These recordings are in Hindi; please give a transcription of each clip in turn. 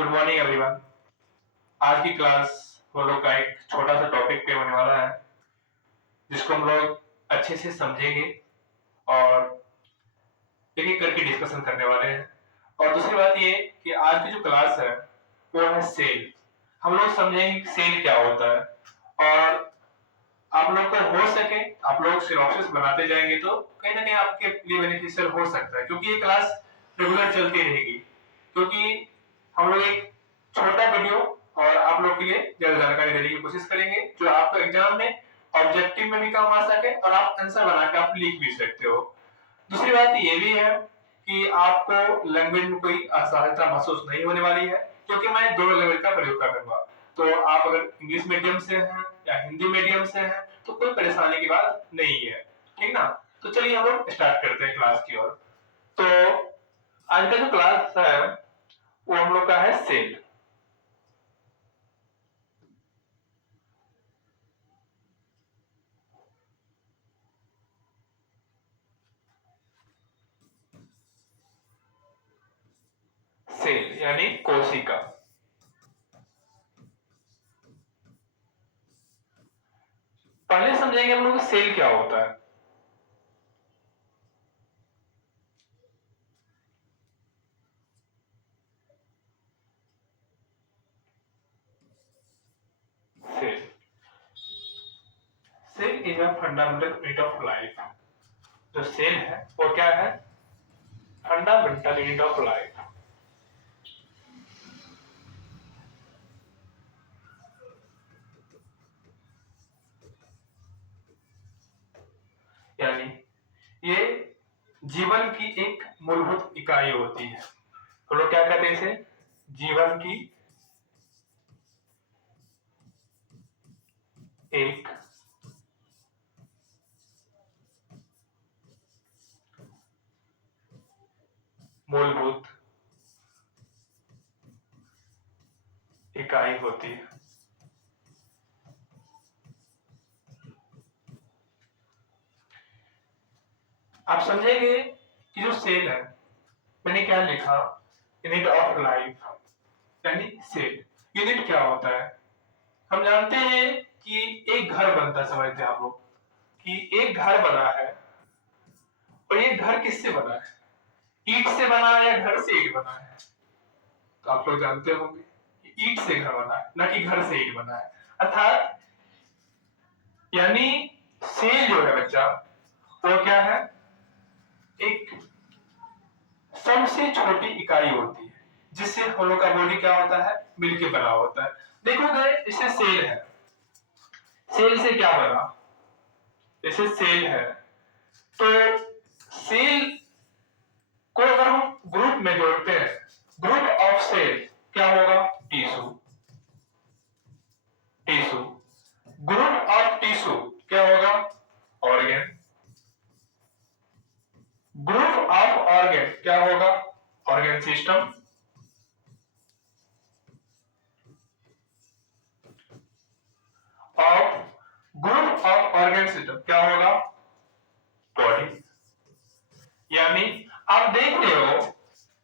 Good morning everyone. आज की क्लास हम लोग का एक छोटा सा टॉपिक पे होने वाला है जिसको हम लोग अच्छे से समझेंगे और एक एक करके डिस्कशन करने वाले हैं। और दूसरी बात ये कि आज की जो क्लास है वो है सेल। हम लोग समझेंगे सेल क्या होता है और आप लोग को हो सके आप लोग सिनॉप्सिस बनाते जाएंगे तो कहीं ना कहीं आपके लिए बेनिफिशियल हो सकता है, क्योंकि ये क्लास रेगुलर चलती रहेगी। क्योंकि हम लोग एक छोटा वीडियो और आप लोग के लिए ज्यादा जानकारी देने की कोशिश करेंगे जो आपको एग्जाम में ऑब्जेक्टिव में भी काम आ सके और आप आंसर बना के आप लिख भी सकते हो। दूसरी बात ये भी है कि आपको लैंग्वेज में कोई असहजता महसूस नहीं होने वाली है, क्योंकि मैं दोनों लैंग्वेज का प्रयोग करूंगा। तो आप अगर इंग्लिश मीडियम से हैं या हिंदी मीडियम से हैं तो कोई परेशानी की बात नहीं है, ठीक ना। तो चलिए हम लोग स्टार्ट करते हैं क्लास की ओर। तो आज का जो क्लास है वो हम लोग का है सेल। सेल यानी कोशिका। पहले समझेंगे हम लोग सेल क्या होता है। Cell cell is a fundamental unit of life. जो सेल है वो क्या है? Fundamental unit of life. यानी ये जीवन की एक मूलभूत इकाई होती है। तो लोग क्या कहते हैं इसे? जीवन की एक मूलभूत इकाई होती है। आप समझेंगे कि जो सेल है, मैंने क्या लिखा? यूनिट ऑफ लाइफ यानी सेल। यूनिट क्या होता है? हम जानते हैं कि एक घर बनता है, समझते हैं आप लोग कि एक घर बना है। और ये घर किससे बना है? ईंट से बना है या घर से ईंट बना है? तो आप लोग जानते होंगे कि ईंट से घर बना है, ना कि घर से ईंट बना है। अर्थात यानी सेल जो है बच्चा वो क्या है? एक सबसे छोटी इकाई होती है जिससे हम लोग का बॉडी क्या होता है? मिलके बना होता है। देखोगे इसे सेल है। सेल से क्या बना? जैसे सेल है तो सेल को अगर हम ग्रुप में जोड़ते हैं, ग्रुप ऑफ सेल क्या होगा? Tissue. Tissue group of tissue क्या होगा? ऑर्गन। ग्रुप ऑफ ऑर्गन क्या होगा? Organ system. Of group of organ system क्या होगा? बॉडी। यानी आप देख रहे हो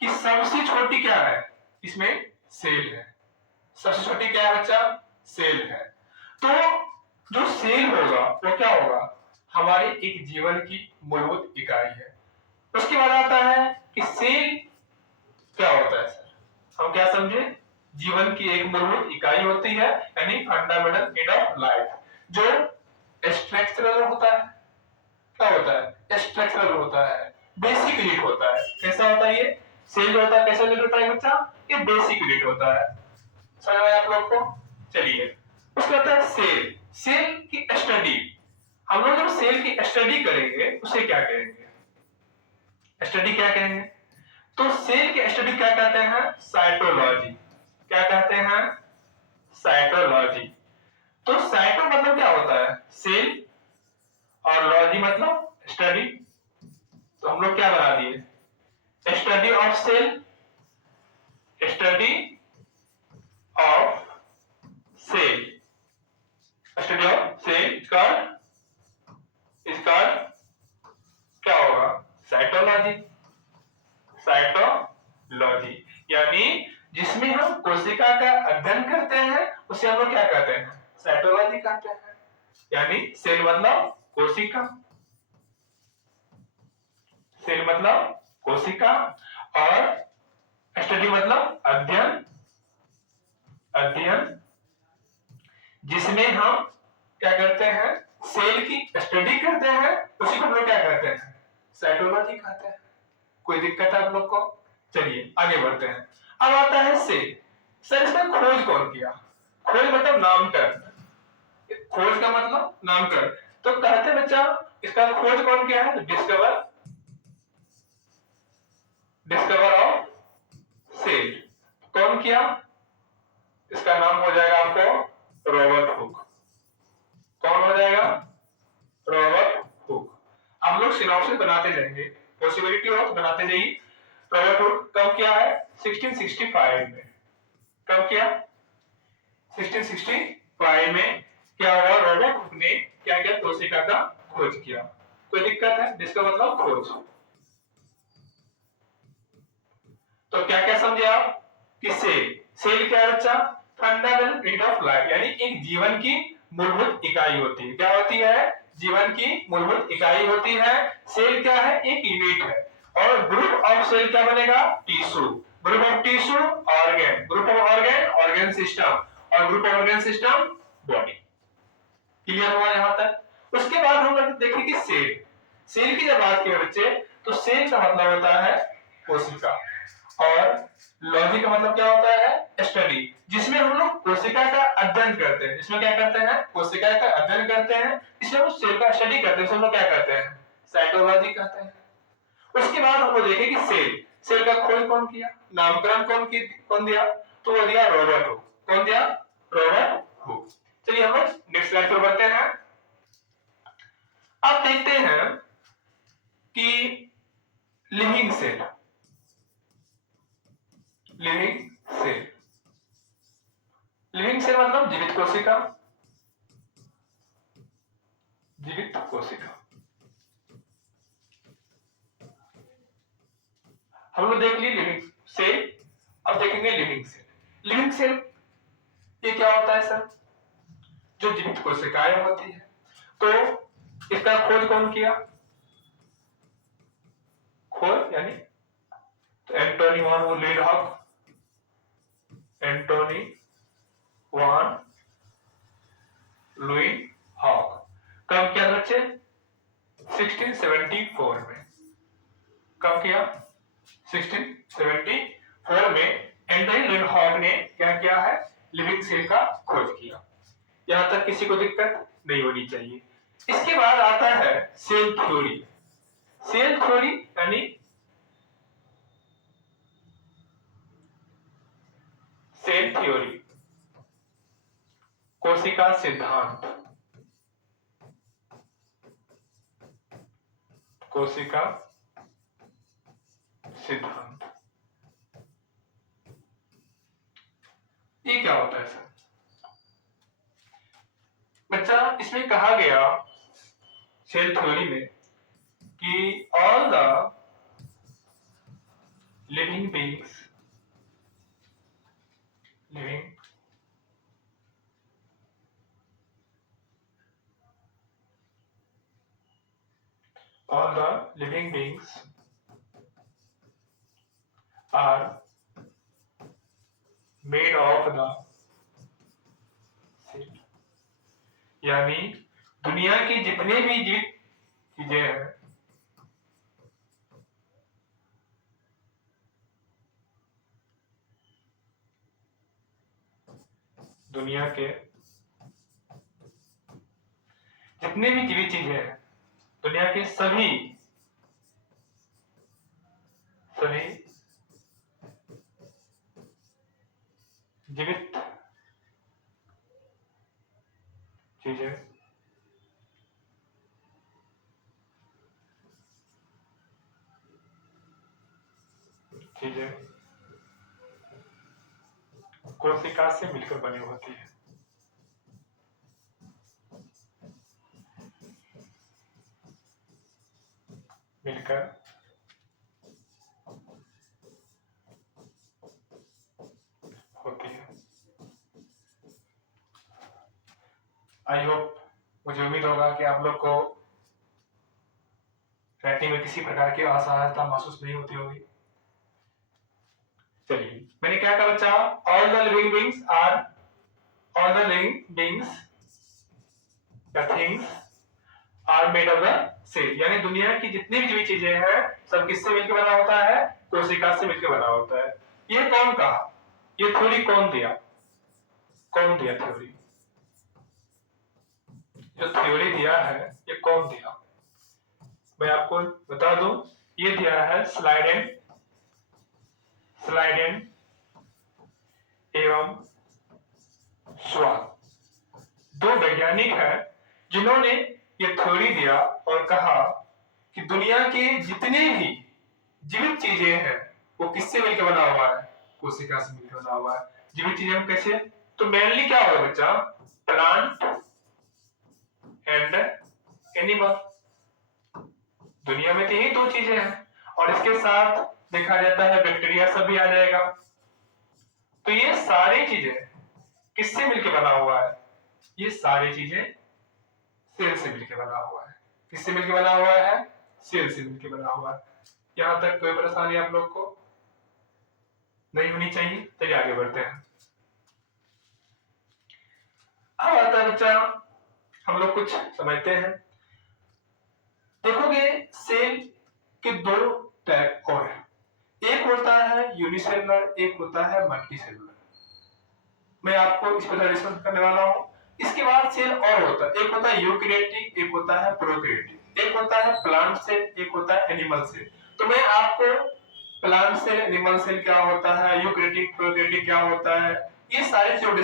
कि सबसे छोटी क्या है? इसमें सेल है। सबसे छोटी क्या है बच्चा? सेल है। तो जो सेल होगा वो क्या होगा? हमारे एक जीवन की मूलभूत इकाई है। उसके बाद आता है कि सेल क्या होता है सर? हम क्या समझे? जीवन की एक मूलभूत इकाई होती है, यानी फंडामेंटल यूनिट ऑफ लाइफ, जो स्ट्रक्चरल होता है। क्या होता है? स्ट्रक्चरल होता है, बेसिक यूनिट होता है। कैसा होता है ये सेल जो होता है? कैसा यूनिट होता है बच्चा? ये बेसिक यूनिट होता है। समझ आया आप लोग को? चलिए उसके बाद है सेल। सेल की स्टडी। हम लोग जब सेल की स्टडी करेंगे उसे क्या कहेंगे? स्टडी क्या कहेंगे? तो सेल की स्टडी क्या कहते हैं? साइटोलॉजी। क्या कहते हैं? साइटोलॉजी। तो साइटो मतलब क्या होता है? सेल, और लॉजी मतलब स्टडी। तो हम लोग क्या बना दिए? Study of cell, study of cell. Study of cell इसका क्या होगा? साइटोलॉजी। साइटोलॉजी यानी जिसमें हम कोशिका का अध्ययन करते हैं उसे हम लोग क्या कहते हैं, साइटोलॉजी कहते हैं। यानी सेल मतलब कोशिका, सेल मतलब कोशिका, और स्टडी मतलब अध्ययन, अध्ययन जिसमें हम क्या करते हैं, सेल की स्टडी करते हैं, उसी को हम लोग क्या कहते हैं, साइटोलॉजी कहते हैं। कोई दिक्कत है आप लोग को? चलिए आगे बढ़ते हैं। अब आता है सेल। सर इसका खोज कौन किया? खोज मतलब नामकरण, खोज का मतलब नामकरण। तो कहते हैं बच्चा इसका खोज कौन किया है? डिस्कवर, डिस्कवर ऑफ सेल कौन किया? इसका नाम हो जाएगा आपको रॉबर्ट हुक। कौन हो जाएगा? Robert Hooke. हम लोग सिनॉप्सिस बनाते जाएंगे, पॉसिबिलिटी हो तो बनाते जाइए। रॉबर्ट हुक कब किया है? 1665 में। कब किया? 1665 में क्या हुआ? रॉबर्ट हुक ने क्या किया? कोशिका का खोज किया। कोई दिक्कत है? जिसका मतलब खोज। तो क्या क्या समझे आप कि सेल, सेल क्या है बच्चा? फंडामेंटल यूनिट ऑफ लाइफ, यानी एक जीवन की मूलभूत इकाई होती है। क्या होती है? जीवन की मूलभूत इकाई होती है। सेल क्या है? एक यूनिट है। और ग्रुप ऑफ सेल क्या बनेगा? Tissue. Group of tissue organ, group of organ organ system, और group of organ system body. Clear हुआ यहां तक? उसके बाद हम लोग देखें कि सेल, सेल की जब बात करें बच्चे तो सेल का मतलब होता है कोशिका, और लॉजी का मतलब क्या होता है? स्टडी, जिसमें हम लोग कोशिका का अध्ययन करते हैं। इसमें क्या करते हैं? कोशिका का अध्ययन करते हैं। इसमें हम सेल का स्टडी करते हैं, हम लोग क्या कहते हैं? साइटोलॉजी कहते हैं। उसके बाद हम लोग देखें कि सेल, सेल का खोज कौन किया, नामकरण कौन दिया? तो वो दिया रॉबर्ट हुक। कौन दिया? Robert Hooke. चलिए हम लोग नेक्स्ट स्लाइड पर बढ़ते हैं। अब देखते हैं कि living cell, living cell, living cell मतलब जीवित कोशिका, जीवित कोशिका। हम लोग देख लिए लिविंग सेल, अब देखेंगे लिविंग सेल। लिविंग सेल ये क्या होता है सर? जो जीवित कोशिकाएं होती है। तो इसका खोज कौन किया? खोज यानी तो एंटोनी वान लीडहॉक, एंटोनी वान लुई हॉक। कब किया बच्चे? 1674 में। कब किया? 1674 में एंटोनी लुई हॉक ने क्या किया है? लिविंग सेल का खोज किया। यहां तक किसी को दिक्कत नहीं होनी चाहिए। इसके बाद आता है सेल थ्योरी। सेल थ्योरी यानी सेल थ्योरी, कोशिका सिद्धांत, कोशिका सिद्धांत। ये क्या होता है सर? बच्चा इसमें कहा गया सेल थ्योरी में कि all the living beings, living all the living beings are made of the cell। यानी दुनिया की जितने भी जीवित चीजें हैं, दुनिया के जितने भी जीवित चीजें हैं, दुनिया के सभी सभी जीवित चीजें चीजें कोशिका से मिलकर बनी होती है। मिलकर आई होप, मुझे उम्मीद होगा कि आप लोग को राइटिंग में किसी प्रकार की असहायता महसूस नहीं होती होगी। चलिए, मैंने क्या कहा बच्चा, all the living beings are, all the living beings the things are made of the cell, यानी दुनिया की जितनी भी चीजें हैं सब किससे मिलकर बना होता है, कोशिका से मिलकर बना होता है। ये कौन कहा, ये थ्योरी कौन दिया, कौन दिया थ्योरी, जो थ्योरी दिया है ये कौन दिया, मैं आपको बता दूं, ये दिया है स्लाइडेन एवं स्वान, दो वैज्ञानिक हैं जिन्होंने ये थ्योरी दिया और कहा कि दुनिया के जितने भी जीवित चीजें हैं वो किससे मिलकर बना हुआ है, कोशिका से मिलकर बना हुआ है। जीवित चीजें हम कैसे, तो मेनली क्या होगा बच्चा, प्लांट एंड एनिमल, दुनिया में तो यही दो चीजें हैं, और इसके साथ देखा जाता है बैक्टीरिया सब भी आ जाएगा। तो ये सारी चीजें किससे मिलकर बना हुआ है, ये सारी चीजें सेल से मिलकर बना हुआ है। किससे मिलकर बना हुआ है, सेल से मिलकर बना हुआ है। यहां तक कोई परेशानी आप लोग को नहीं होनी चाहिए। चलिए आगे बढ़ते हैं। अब आता है बच्चा, हम लोग कुछ समझते हैं। देखोगे सेल के दो टाइप और है, एक होता है यूनिसेलुलर, एक होता है मल्टीसेलुलर। मैं आपको इस पर डिस्कस करने वाला हूं। इसके बाद सेल और होता है, एक होता है यूकैरियोटिक, एक होता है प्रोकैरियोटिक, एक होता है प्लांट सेल, एक होता है एनिमल सेल। तो मैं आपको प्लांट सेल, एनिमल सेल क्या होता है, यूकैरियोटिक, प्रोकैरियोटिक क्या होता है, ये सारी चीजों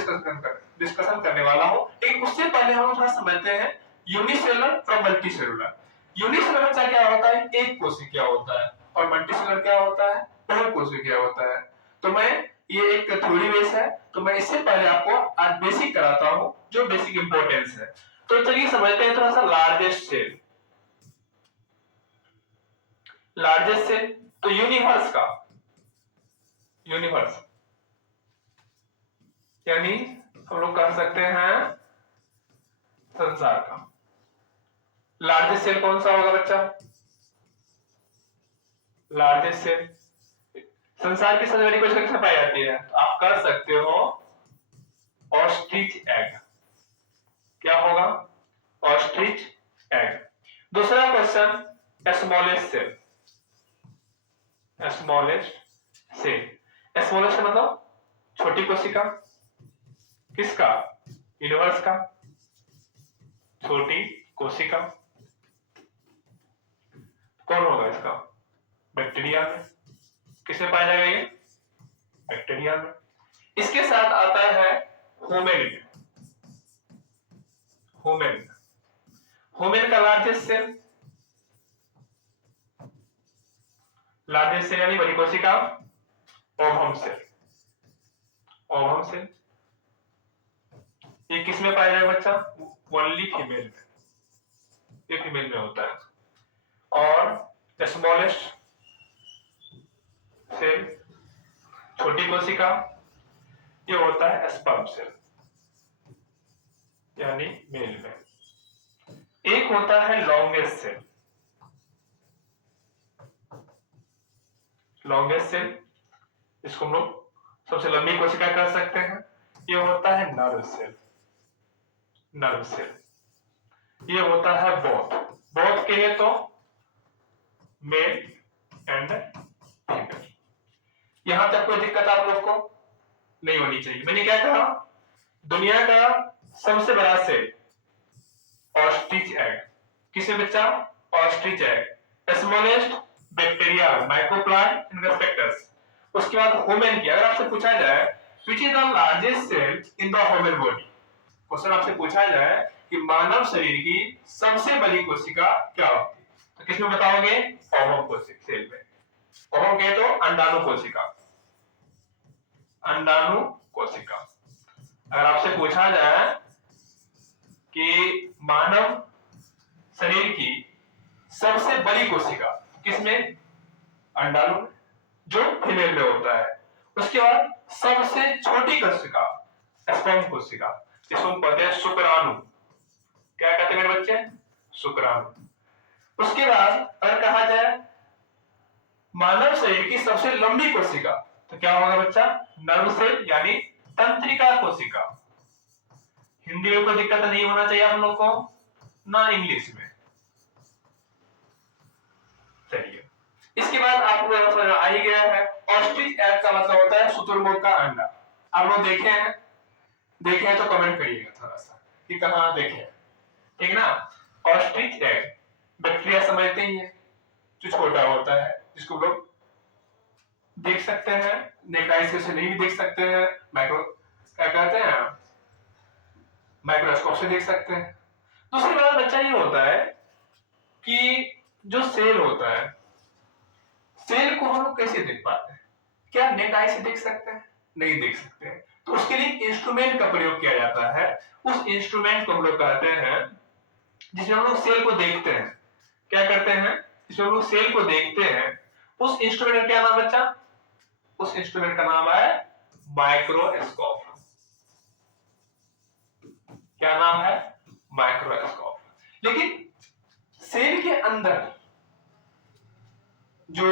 डिस्कशन करने वाला हूं। लेकिन उससे पहले हम थोड़ा समझते हैं यूनिसेलुलर और मल्टीसेलुलर। यूनिसेलुलर बच्चा क्या होता है, एक कोशिका होता है, और मल्टीसेलुलर क्या होता है, बहु कोशिकीय होता है। तो मैं ये एक थ्योरी बेस है, तो मैं इससे पहले आपको आज बेसिक कराता हूं, जो बेसिक इंपॉर्टेंस है। तो चलिए समझते हैं थोड़ा सा लार्जेस्ट सेल। लार्जेस्ट सेल तो यूनिवर्स का, यूनिवर्स यानी हम लोग कह सकते हैं संसार का। लार्जेस्ट सेल कौन सा होगा बच्चा, लार्जेस्ट सेल संसार की सबसे बड़ी कोशिका किसमें पाई जाती है, तो आप कर सकते हो ऑस्ट्रिच एग। क्या होगा, ऑस्ट्रिच एग। दूसरा question, smallest cell, smallest cell, smallest मतलब छोटी कोशिका, किसका, यूनिवर्स का, छोटी कोशिका कौन होगा इसका, बैक्टीरिया में। किसमें पाया जाएगा ये, बैक्टीरिया में। इसके साथ आता है होमेनिड, होमेन, होमेन का लार्जेस्ट सेल, लार्जेस्ट सेल यानी बड़ी कोशिका, ओवम सेल, ओवम सेल। ये किस में पाया जाएगा बच्चा, ओनली फीमेल में, ये फीमेल में होता है। और स्मॉलेस्ट सेल, छोटी कोशिका, ये होता है स्पर्म सेल, यानी मेल में। एक होता है लॉन्गेस्ट सेल, लॉन्गेस्ट सेल, इसको हम लोग सबसे लंबी कोशिका कह सकते हैं। ये होता है नर्व सेल, नर्व सेल। ये होता है बोथ, बोथ के लिए तो मेल एंड फीमेल। यहां तक कोई दिक्कत आप लोग को नहीं होनी चाहिए। मैंने क्या कहा, दुनिया का सबसे बड़ा सेल ऑस्ट्रिच एग, किसे बच्चा, ostrich egg. Smallest bacteria, microplant inspectors. उसके बाद होमेन की, अगर आपसे पूछा जाए which is the largest cell in the human body, question आपसे पूछा जाए कि मानव शरीर की सबसे बड़ी कोशिका क्या होती है, तो किसमें बताओगे, ओवम कोशिका सेल में। ओवम कहे तो अंडाणु कोशिका, अंडाणु कोशिका। अगर आपसे पूछा जाए कि मानव शरीर की सबसे बड़ी कोशिका किसमें, अंडाणु, जो फीमेल में होता है। उसके बाद सबसे छोटी कोशिका स्पर्म कोशिका, जिसको हम कहते हैं शुक्राणु, क्या कहते हैं मेरे बच्चे? शुक्राणु। उसके बाद अगर कहा जाए मानव शरीर की सबसे लंबी कोशिका, तो क्या होगा बच्चा? नर्व सेल यानी तंत्रिका कोशिका। हिंदी में कोई दिक्कत नहीं होना चाहिए आप लोग को, ना इंग्लिश में। चलिए, इसके बाद आपको समझ आ ही गया है ऑस्ट्रिच एग का मतलब होता है शुतुरमुर्ग का अंडा। आप लोग देखे हैं तो कमेंट करिएगा थोड़ा सा कि कहाँ देखे हैं, ठीक ना। ऑस्ट्रिच एग बैक्टीरिया समझते ही है, जो छोटा होता है, जिसको लोग देख सकते हैं, नेकाई से नहीं भी देख सकते हैं, माइक्रो क्या कहते हैं, माइक्रोस्कोप से देख सकते हैं। दूसरी बात बच्चा ये होता है कि जो सेल होता है, सेल को हम लोग कैसे देख पाते हैं? क्या नेकाई से देख सकते हैं? नहीं देख सकते हैं। तो उसके लिए इंस्ट्रूमेंट का प्रयोग किया जाता है। उस इंस्ट्रूमेंट को हम लोग कहते हैं जिसमें हम लोग सेल को देखते हैं। क्या करते हैं? जिसमें हम लोग सेल को देखते हैं, उस इंस्ट्रूमेंट का क्या नाम बच्चा? उस इंस्ट्रूमेंट का नाम है माइक्रोस्कोप। क्या नाम है? माइक्रोस्कोप। लेकिन सेल के अंदर जो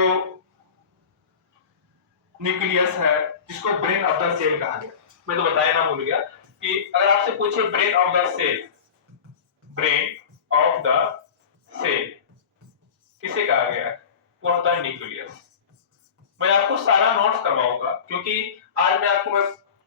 न्यूक्लियस है, जिसको ब्रेन ऑफ द सेल कहा गया, मैं तो बताया ना, भूल गया कि अगर आपसे पूछे brain of the cell, brain of the cell किसे कहा गया? वो होता है न्यूक्लियस। मैं आपको सारा नोट्स करवाऊंगा, क्योंकि आज मैं आपको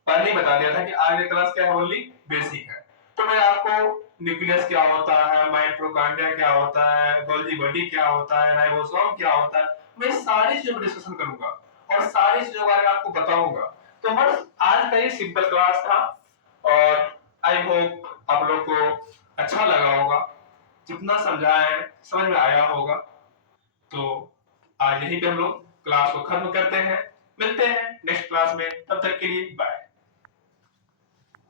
पहले ही बता दिया था कि आज ये क्लास क्या है, ओनली बेसिक है। तो मैं आपको न्यूक्लियस क्या होता है, माइटोकॉन्ड्रिया क्या होता है, गोल्गी बॉडी क्या होता है, राइबोसोम क्या होता है, मैं सारी चीजों पर डिस्कशन करूंगा और सारी चीजों के बारे में आपको बताऊंगा। तो बस आज का ये सिंपल क्लास था और आई होप आप लोग को अच्छा लगा होगा, जितना समझाया समझ में आया होगा। तो आज यहीं पे हम लोग क्लास को खत्म करते हैं, मिलते हैं नेक्स्ट क्लास में, तब तक के लिए बाय।